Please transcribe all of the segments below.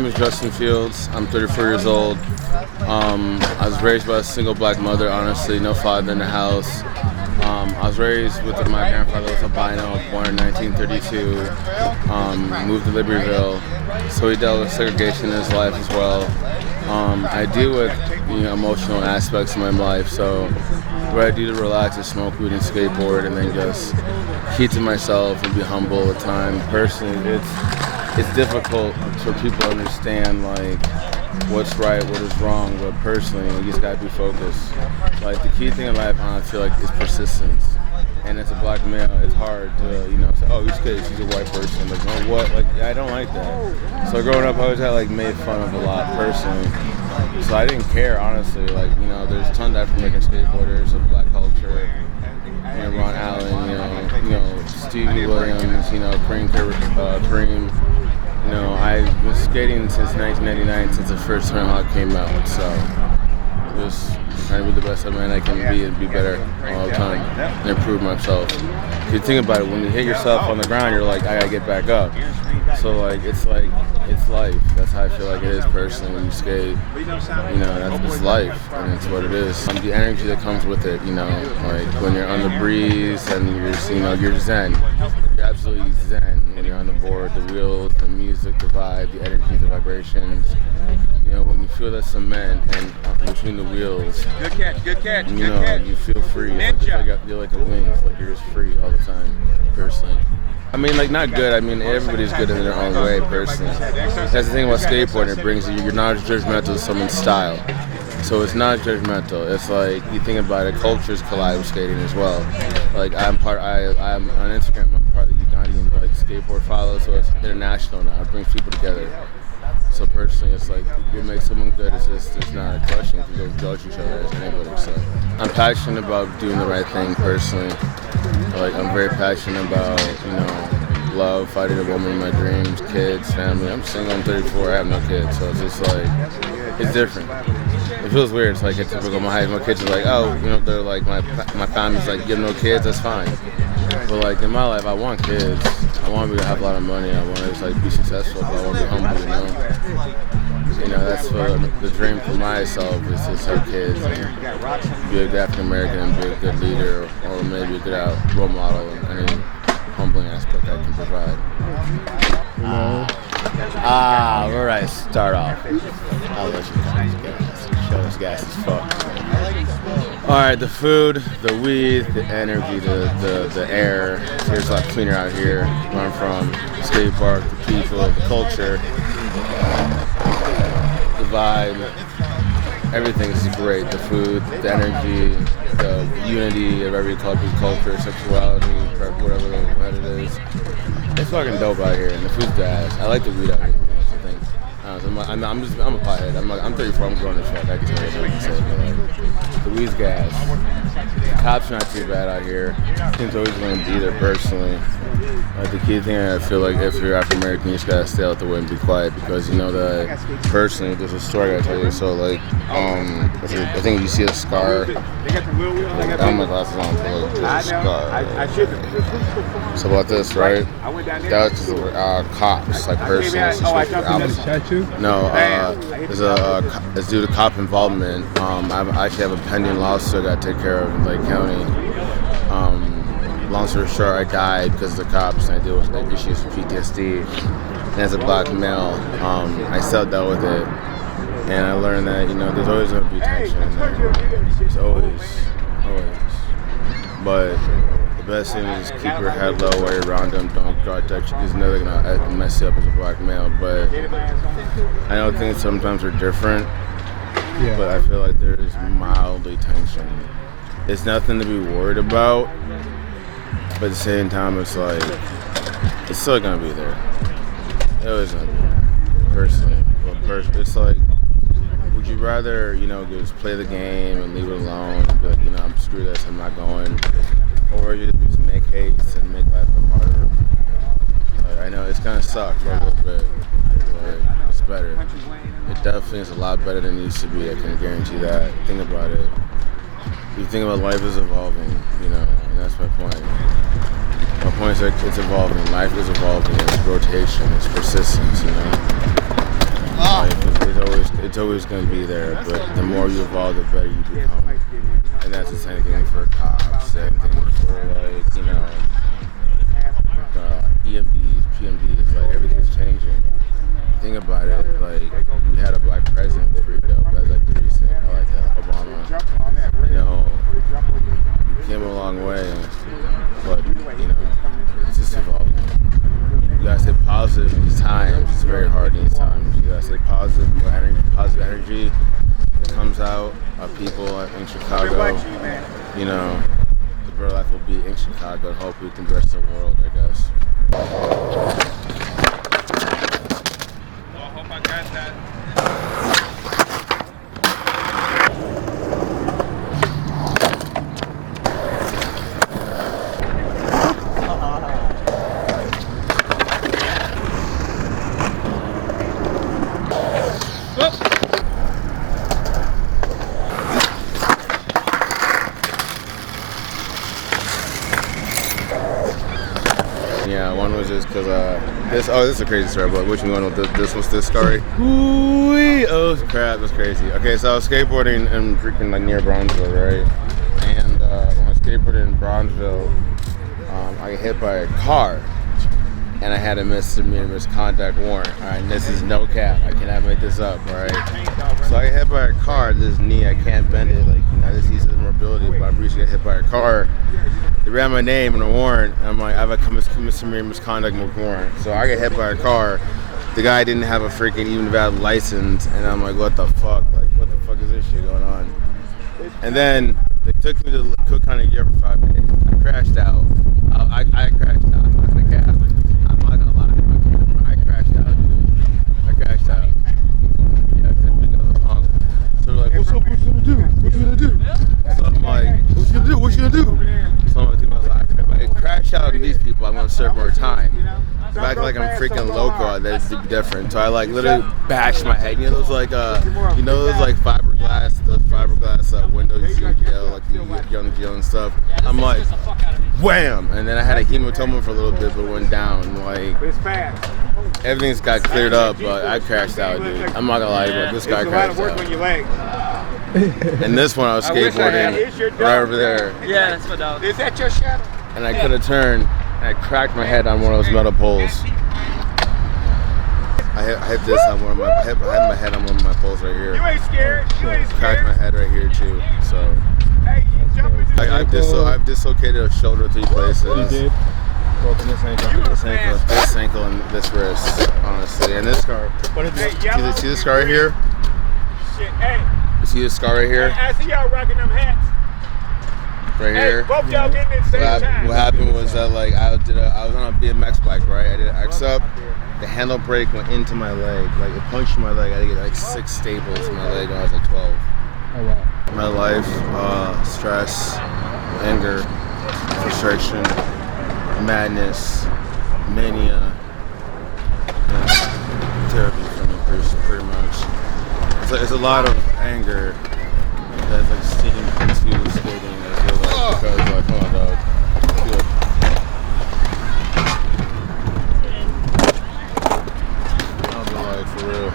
name is Justin Fields. I'm 34 years old. I was raised by a single black mother, honestly, no father in the house. I was raised with my grandfather was albino, born in 1932, moved to Libertyville, so he dealt with segregation in his life as well. I deal with emotional aspects of my life, so what I do to relax is smoke weed and skateboard, and then just keep to myself and be humble at times. Personally, it's difficult for people to understand like what's right, what is wrong, but personally, you just gotta be focused. Like the key thing in life, I feel like, is persistence. And as a black male, it's hard to, say, oh, he's good, she's a white person. Like, no, what? Like, I don't like that. So growing up, I always had, made fun of a lot personally. So I didn't care, honestly. There's tons of African skateboarders of black culture. Ron Allen, Stevie Williams, Kareem. I've been skating since 1999, since the first time I came out. So just trying to be the best man I can be and be better all the time and improve myself. If you think about it, when you hit yourself on the ground, you're like, I gotta get back up. So it's life. That's how I feel like it is personally when you skate. It's life, and it's what it is. The energy that comes with it, when you're on the breeze and you're zen. You're absolutely zen when you're on the board, the wheels, the music, the vibe, the energy, the vibrations. When you feel that cement and between the wheels, good catch. You feel free. You're like a wing. It's like you're just free all the time, personally. Not good. Everybody's good in their own way, personally. That's the thing about skateboarding. It brings you're not judgmental of someone's style. So it's not judgmental. It's like, you think about it, cultures collide with skating as well. I'm on Instagram, I'm part of the Ugandan skateboard follow, so it's international now. It brings people together. So personally, it's like, you make someone good, it's not a question, because you don't judge each other as anybody. So I'm passionate about doing the right thing personally. I'm very passionate about, love, fighting a woman in my dreams, kids, family. I'm single, I'm 34, I have no kids, so it's just it's different. It feels weird. It's like a typical, my kids are like, oh, they're like, my family's like, you have no kids, that's fine. But in my life, I want kids. I want to have a lot of money. I want to be successful, but I want to be humble, that's the dream for myself, is to have kids and be a good African American and be a good leader, or maybe a good role model in any humbling aspect I can provide. Where I start off? I'll let you show us gas as fuck. All right, the food, the weed, the energy, the air. Here's a lot cleaner out here. Where I'm from, the skate park, the people, the culture, the vibe. Everything is great. The food, the energy, the unity of every culture, sexuality, whatever it is. It's fucking dope out here, and the food's gas. I like the weed out here. I'm a pothead. I'm 34. I'm grown as fuck. I can tell you what to say, but the weed's gas. The cops not too bad out here. Seems always going to be there personally. The key thing, I feel like, if you're African American, you just gotta stay out the way and be quiet, because that personally, there's a story I tell you. So I think you see a scar. I have my glasses on, but there's a scar. So about this, right? That was just cops, personally. Tattoo? No, there's due to cop involvement. I actually have a pending lawsuit I got to take care of in Lake County. Long story short, I died because of the cops, and I deal with issues with PTSD. And as a black male, I still dealt with it. And I learned that, there's always going to be tension in there. There's always. But the best thing is just keep your head low while you're around them. Don't try to touch you, because they're going to mess you up as a black male. But I know things sometimes are different, but I feel like there's mildly tension. It's nothing to be worried about, but at the same time, it's still going to be there. It always going to be there, personally. It's would you rather, just play the game and leave it alone and be like, I'm screw this, I'm not going, or you just make haste and make life harder? I know it's gonna suck for a little bit, but it's better. It definitely is a lot better than it used to be. I can guarantee that. Think about it. You think about life is evolving, and that's my point. My point is that it's evolving. Life is evolving. It's rotation. It's persistence. always going to be there. But the more you evolve, the better you become. And that's the same thing for cops, same thing for EMDs, PMDs. Like everything's changing. Think about it. Like we had a black president, was pretty dope. That's like pretty sick. I like that. Obama. We came a long way, but it's just evolving. You gotta stay positive in these times. It's very hard in these times. You gotta stay positive. Positive energy that comes out of people in Chicago. The bird life will be in Chicago. And hopefully, we can rest of the world, I guess. I hope I got that. Yeah, one was just because this is a crazy story, but which one was this story? Ooh, oh crap, that's crazy. Okay, so I was skateboarding in freaking near Bronzeville, right? And when I was skateboarding in Bronzeville, I got hit by a car, and I had a misdemeanor misconduct warrant. All right, and this is no cap. I cannot make this up. All right. So I got hit by a car. This knee, I can't bend it. This eases mobility, but I'm recently got hit by a car. They ran my name in a warrant, and I'm like, I have a misdemeanor misconduct warrant. So I got hit by a car. The guy didn't have a freaking even valid license, and I'm like, what the fuck? Like, what the fuck is this shit going on? And then they took me to Cook County Jail for 5 days. I crashed out. I crashed out. I'm not gonna cap. I'm not gonna lie. I crashed out, dude. I crashed out. Yeah, because I was hung. So they're like, what's up? What you gonna do? What you gonna do? So I'm like, what you gonna do? What you gonna do? So I'm like, if I crash out on these people, I'm gonna serve more time. If I act like I'm freaking loco, that's different. So I literally bashed my head. Those fiberglass windows you jail, like the young jail and stuff. I'm like, wham! And then I had a hematoma for a little bit, but it went down. Everything's got cleared up, but I crashed out, dude. I'm not gonna lie, but this guy crashed out. And this one I was skateboarding right over there. Yeah, that's my dog. Is that your shadow? And I could have turned, and I cracked my head on one of those metal poles. I hit this on one of my, I had my head on one of my poles right here. You ain't scared. You ain't scared. Cracked my head right here too. So Hey, you jumping? I've dislocated a shoulder 3 places. You did? Broken this ankle, and this wrist, honestly. And this scar. See this scar right here? Shit, hey. You see this scar right here? I see y'all rocking them hats. Right here. Hey, both y'all getting it at the same time. What happened was that I was on a BMX bike, right? I did an X up. The handle brake went into my leg. It punched my leg. I had to get 6 staples in my leg when I was 12. Oh wow. My life, stress, anger, frustration, madness, mania, therapy for me, pretty much. It's a lot of anger that's steamed into skating. I feel because come on, dog. Feel it. I'll be for real.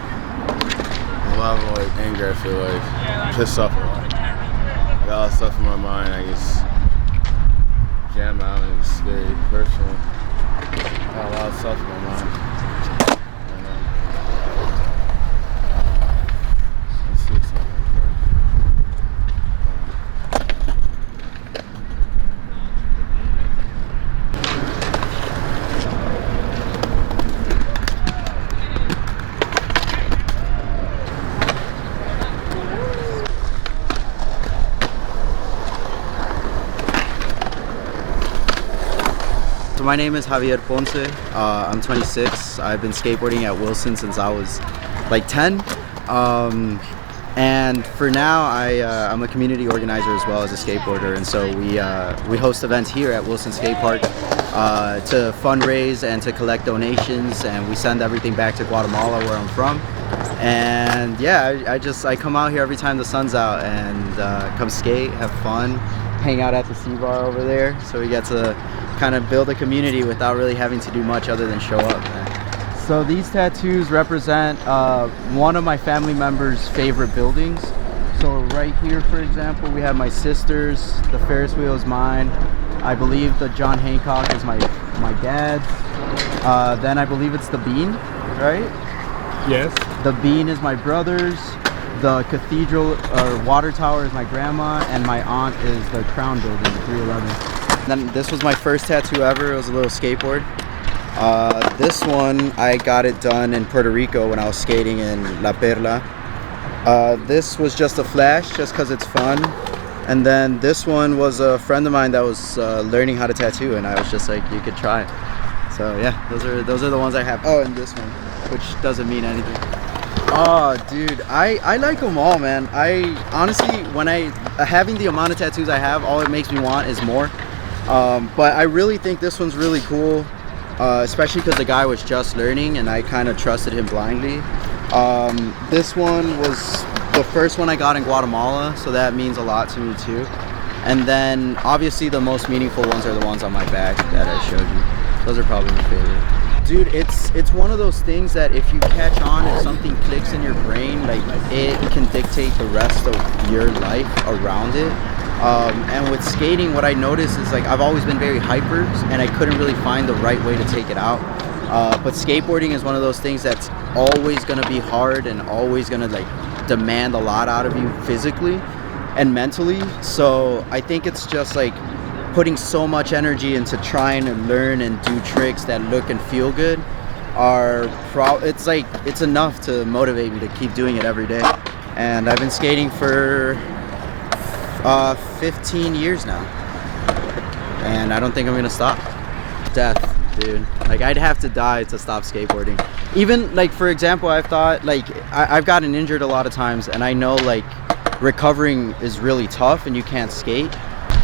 A lot of anger. I feel pissed off a lot. I got a lot of stuff in my mind. I just jam out and skate personally. I got a lot of stuff in my mind. Let's see something. My name is Javier Ponce. I'm 26. I've been skateboarding at Wilson since I was 10. And for now, I'm a community organizer as well as a skateboarder. And so we host events here at Wilson Skate Park to fundraise and to collect donations. And we send everything back to Guatemala, where I'm from. And yeah, I come out here every time the sun's out and come skate, have fun, hang out at the C-Bar over there. So we get to kind of build a community without really having to do much other than show up. So these tattoos represent one of my family members' favorite buildings. So right here, for example, we have my sister's. The Ferris wheel is mine. I believe the John Hancock is my dad's. Then I believe it's the Bean, right? Yes. The Bean is my brother's. The cathedral or water tower is my grandma, and my aunt is the Crown building, the 311. Then this was my first tattoo ever. It was a little skateboard. This one, I got it done in Puerto Rico when I was skating in La Perla. This was just a flash, just because it's fun. And then this one was a friend of mine that was learning how to tattoo, and I was just like, you could try. So yeah, those are the ones I have. Oh, and this one, which doesn't mean anything. Oh, dude, I like them all, man. I honestly, having the amount of tattoos I have, all it makes me want is more. But I really think this one's really cool, especially because the guy was just learning and I kind of trusted him blindly. This one was the first one I got in Guatemala, so that means a lot to me too. And then obviously the most meaningful ones are the ones on my back that I showed you. Those are probably my favorite. Dude, it's one of those things that if you catch on, if something clicks in your brain, like it can dictate the rest of your life around it. And with skating, what I noticed is like I've always been very hyper, and I couldn't really find the right way to take it out. But skateboarding is one of those things that's always gonna be hard and always gonna like demand a lot out of you physically and mentally. So I think it's just like putting so much energy into trying to learn and do tricks that look and feel good it's enough to motivate me to keep doing it every day. And I've been skating for 15 years now, and I don't think I'm gonna stop. Death, dude. Like I'd have to die to stop skateboarding. Even like, for example, I've thought like I've gotten injured a lot of times, and I know like recovering is really tough and you can't skate.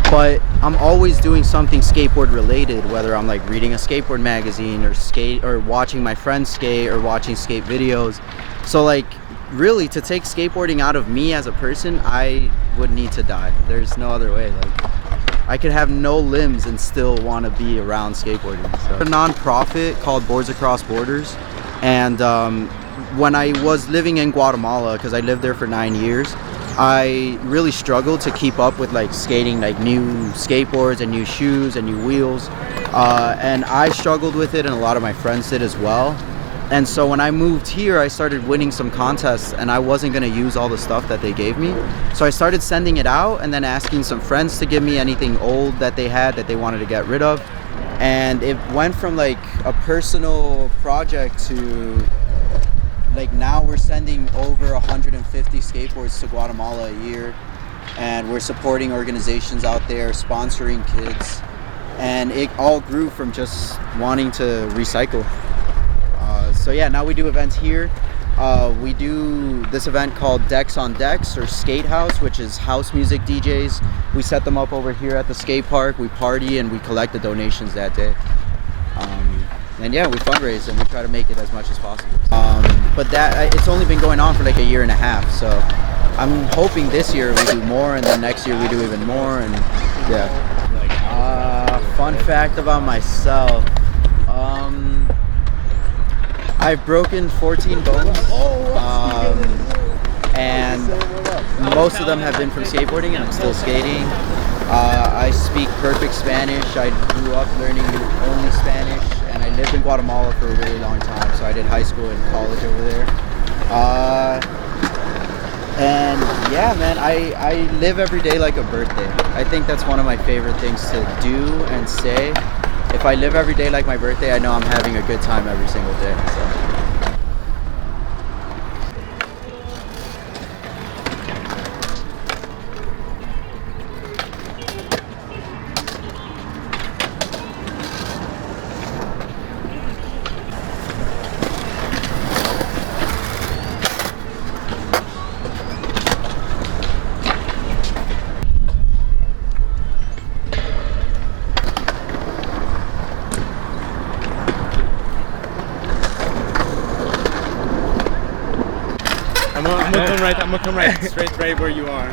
But I'm always doing something skateboard related, whether I'm like reading a skateboard magazine or watching my friends skate or watching skate videos. So like really to take skateboarding out of me as a person, I would need to die. There's no other way. Like I could have no limbs and still want to be around skateboarding. So a nonprofit called Boards Across Borders, and when I was living in Guatemala, because I lived there for 9 years, I really struggled to keep up with like skating like new skateboards and new shoes and new wheels, and I struggled with it, and a lot of my friends did as well. And so when I moved here, I started winning some contests, and I wasn't going to use all the stuff that they gave me. So I started sending it out and then asking some friends to give me anything old that they had that they wanted to get rid of. And it went from like a personal project to like now we're sending over 150 skateboards to Guatemala a year, and we're supporting organizations out there, sponsoring kids, and it all grew from just wanting to recycle. So yeah, now we do events here. We do this event called Decks on Decks, or Skate House, which is house music DJs. We set them up over here at the skate park. We party and we collect the donations that day. And yeah, we fundraise and we try to make it as much as possible. But it's only been going on for like a year and a half. So I'm hoping this year we do more, and then next year we do even more. And yeah. Fun fact about myself. I've broken 14 bones, and most of them have been from skateboarding, and I'm still skating. I speak perfect Spanish. I grew up learning only Spanish, and I lived in Guatemala for a really long time, so I did high school and college over there. And yeah, man, I live every day like a birthday. I think that's one of my favorite things to do and say. If I live every day like my birthday, I know I'm having a good time every single day. So. I'm gonna come right straight right where you are.